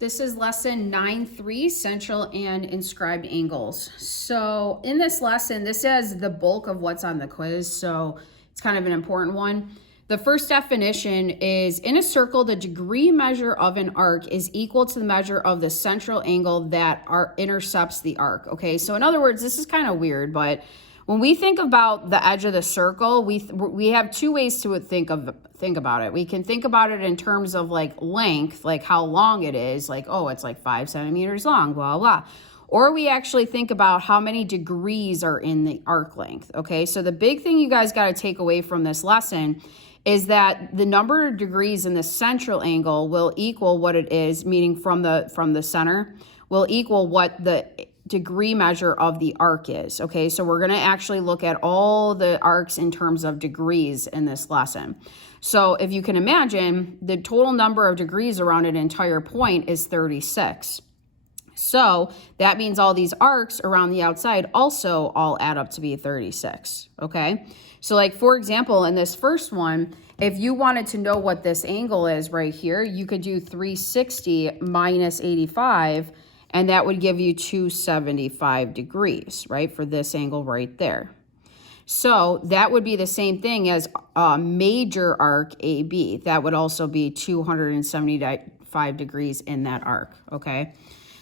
This is lesson 9.3, central and inscribed angles. So in this lesson, this is the bulk of what's on the quiz, so it's kind of an important one. The first definition is, in a circle, the degree measure of an arc is equal to the measure of the central angle that intercepts the arc. Okay, so in other words, this is kind of weird, but when we think about the edge of the circle, we have two ways to think about it. We can think about it in terms of like length, like how long it is, like, oh, it's like 5 centimeters long, blah, blah. Or we actually think about how many degrees are in the arc length, okay? So the big thing you guys got to take away from this lesson is that the number of degrees in the central angle will equal what it is, meaning from the center, will equal what the degree measure of the arc is, okay? So we're going to actually look at all the arcs in terms of degrees in this lesson. So if you can imagine, the total number of degrees around an entire point is 36. So that means all these arcs around the outside also all add up to be 36, okay? So like, for example, in this first one, if you wanted to know what this angle is right here, you could do 360 minus 85, and that would give you 275 degrees, right, for this angle right there. So that would be the same thing as a major arc AB. That would also be 275 degrees in that arc, okay?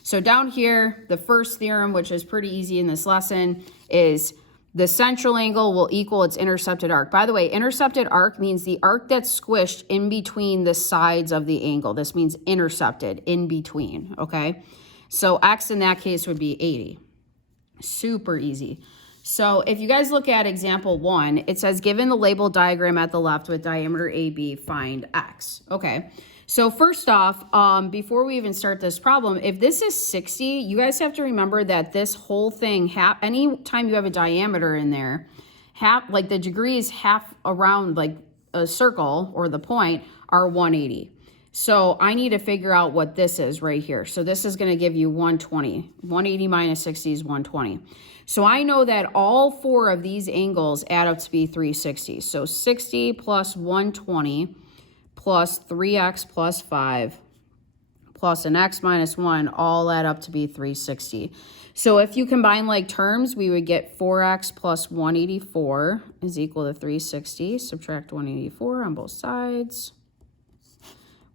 So down here, the first theorem, which is pretty easy in this lesson, is the central angle will equal its intercepted arc. By the way, intercepted arc means the arc that's squished in between the sides of the angle. This means intercepted, in between, okay? So x in that case would be 80. Super easy. So if you guys look at example 1, it says, given the label diagram at the left with diameter AB, find x. Okay, so first off, before we even start this problem, if this is 60, you guys have to remember that this whole thing, anytime you have a diameter in there, like the degrees half around like a circle or the point are 180. So I need to figure out what this is right here. So this is going to give you 120. 180 minus 60 is 120. So I know that all four of these angles add up to be 360. So 60 plus 120 plus 3x plus 5 plus an x minus 1 all add up to be 360. So if you combine like terms, we would get 4x plus 184 is equal to 360. Subtract 184 on both sides.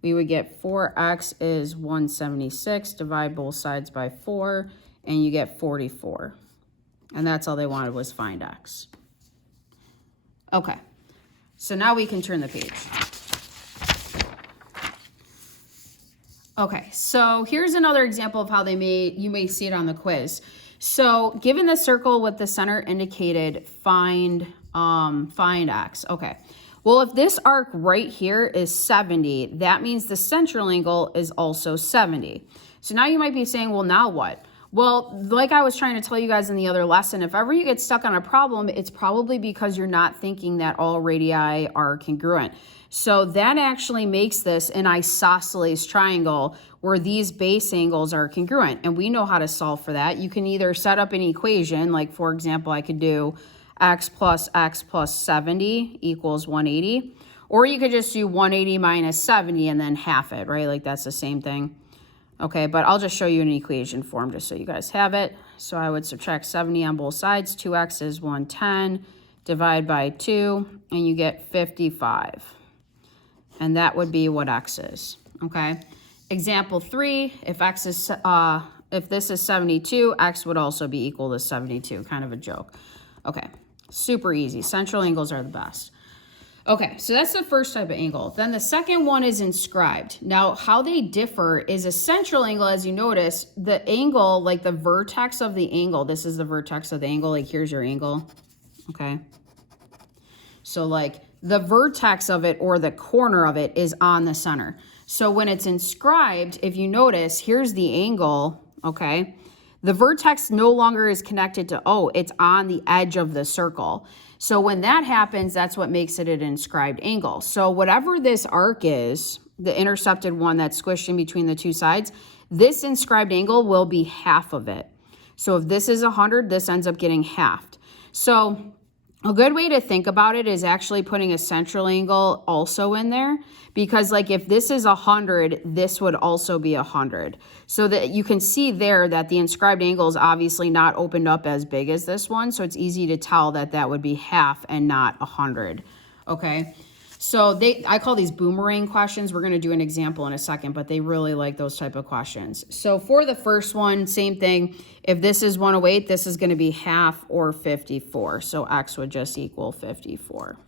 We would get 4x is 176, divide both sides by 4, and you get 44. And that's all they wanted was find x. Okay, so now we can turn the page. Okay, so here's another example of how you may see it on the quiz. So given the circle with the center indicated, find x. Okay. Well, if this arc right here is 70, that means the central angle is also 70. So now you might be saying, well, now what? Well, like I was trying to tell you guys in the other lesson, if ever you get stuck on a problem, it's probably because you're not thinking that all radii are congruent. So that actually makes this an isosceles triangle where these base angles are congruent. And we know how to solve for that. You can either set up an equation, like for example, I could do x plus 70 equals 180. Or you could just do 180 minus 70 and then half it, right? Like that's the same thing. Okay, but I'll just show you an equation form just so you guys have it. So I would subtract 70 on both sides. 2x is 110. Divide by 2, and you get 55. And that would be what x is, okay? Example 3, if this is 72, x would also be equal to 72, kind of a joke. Okay, super easy. Central angles are the best. Okay, so that's the first type of angle. Then the second one is inscribed. Now, how they differ is a central angle, as you notice, the angle, like the vertex of the angle, this is the vertex of the angle, like here's your angle, okay? So like the vertex of it or the corner of it is on the center. So when it's inscribed, if you notice, here's the angle, okay? The vertex no longer is connected to, it's on the edge of the circle. So when that happens, that's what makes it an inscribed angle. So whatever this arc is, the intercepted one that's squished in between the two sides, this inscribed angle will be half of it. So if this is 100, this ends up getting halved. So A good way to think about it is actually putting a central angle also in there, because like if this is 100, this would also be 100. So that you can see there that the inscribed angle is obviously not opened up as big as this one. So it's easy to tell that that would be half and not 100. Okay. So I call these boomerang questions. We're going to do an example in a second, but they really like those type of questions. So for the first one, same thing. If this is 108, this is going to be half or 54. So X would just equal 54.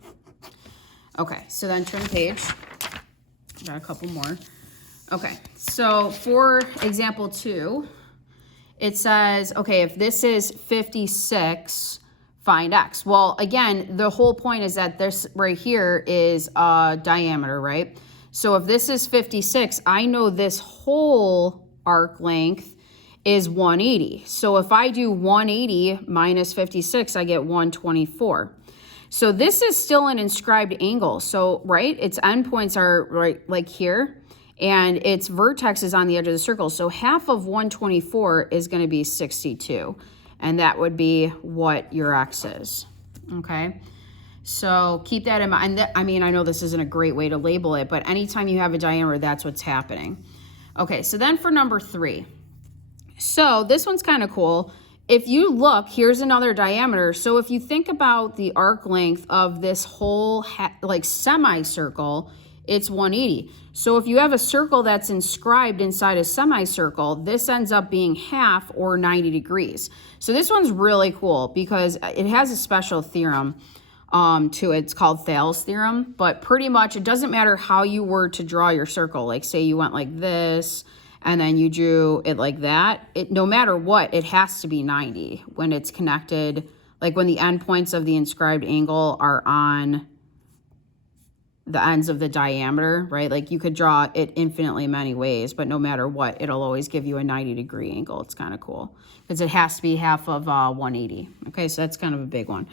Okay, so then turn the page. Got a couple more. Okay, so for example 2, it says, okay, if this is 56, find X. Well, again, the whole point is that this right here is a diameter, right? So if this is 56, I know this whole arc length is 180. So if I do 180 minus 56, I get 124. So this is still an inscribed angle. So, right, its endpoints are right like here, and its vertex is on the edge of the circle. So half of 124 is going to be 62. And that would be what your X is, okay? So keep that in mind. I mean, I know this isn't a great way to label it, but anytime you have a diameter, that's what's happening. Okay, so then for number 3. So this one's kind of cool. If you look, here's another diameter. So if you think about the arc length of this whole like semicircle, it's 180. So if you have a circle that's inscribed inside a semicircle, this ends up being half or 90 degrees. So this one's really cool because it has a special theorem to it. It's called Thales theorem, but pretty much it doesn't matter how you were to draw your circle. Like say you went like this and then you drew it like that. No matter what, it has to be 90 when it's connected, like when the endpoints of the inscribed angle are on the ends of the diameter, right? Like you could draw it infinitely many ways, but no matter what, it'll always give you a 90-degree angle. It's kind of cool because it has to be half of 180. Okay, so that's kind of a big one.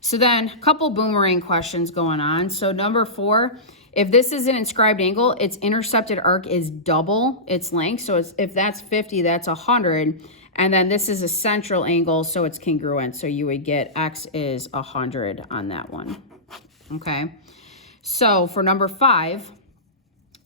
So then a couple boomerang questions going on. So number 4, if this is an inscribed angle, its intercepted arc is double its length. So if that's 50, that's 100. And then this is a central angle, so it's congruent. So you would get X is 100 on that one. Okay. So for number 5,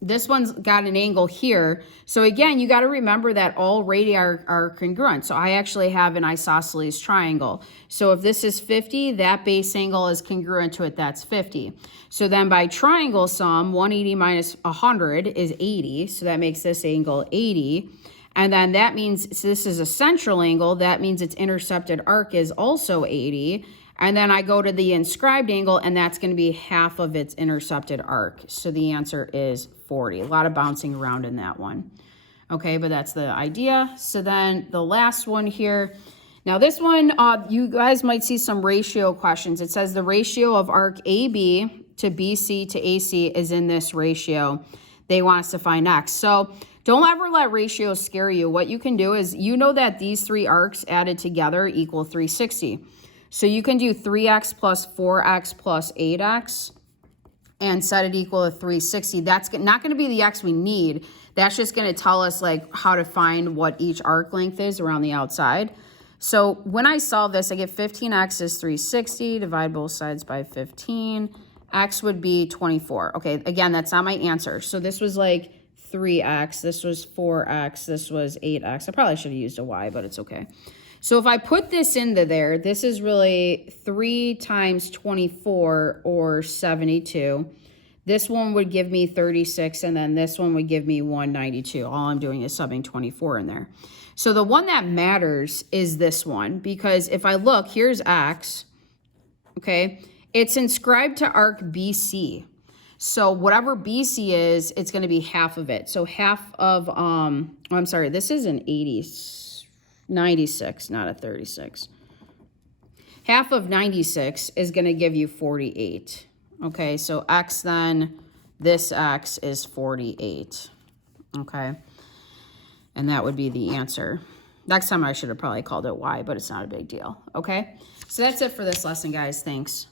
this one's got an angle here. So again, you got to remember that all radii are congruent. So I actually have an isosceles triangle. So if this is 50, that base angle is congruent to it. That's 50. So then by triangle sum, 180 minus 100 is 80. So that makes this angle 80. And then that means, so this is a central angle. That means its intercepted arc is also 80. And then I go to the inscribed angle, and that's going to be half of its intercepted arc. So the answer is 40. A lot of bouncing around in that one. Okay, but that's the idea. So then the last one here. Now this one, you guys might see some ratio questions. It says the ratio of arc AB to BC to AC is in this ratio. They want us to find X. So don't ever let ratios scare you. What you can do is, you know that these 3 arcs added together equal 360. So you can do 3x plus 4x plus 8x and set it equal to 360. That's not going to be the x we need. That's just going to tell us like how to find what each arc length is around the outside. So when I solve this, I get 15x is 360, divide both sides by 15. X would be 24. Okay, again, that's not my answer. So this was like 3x, this was 4x, this was 8x. I probably should have used a y, but it's okay. So if I put this into there, this is really 3 times 24 or 72. This one would give me 36, and then this one would give me 192. All I'm doing is subbing 24 in there. So the one that matters is this one, because if I look, here's X, okay? It's inscribed to arc BC. So whatever BC is, it's going to be half of it. So half of, I'm sorry, this is an 96, not a 36. Half of 96 is going to give you 48. Okay, so X then, this X is 48. Okay, and that would be the answer. Next time I should have probably called it Y, but it's not a big deal. Okay, so that's it for this lesson, guys. Thanks.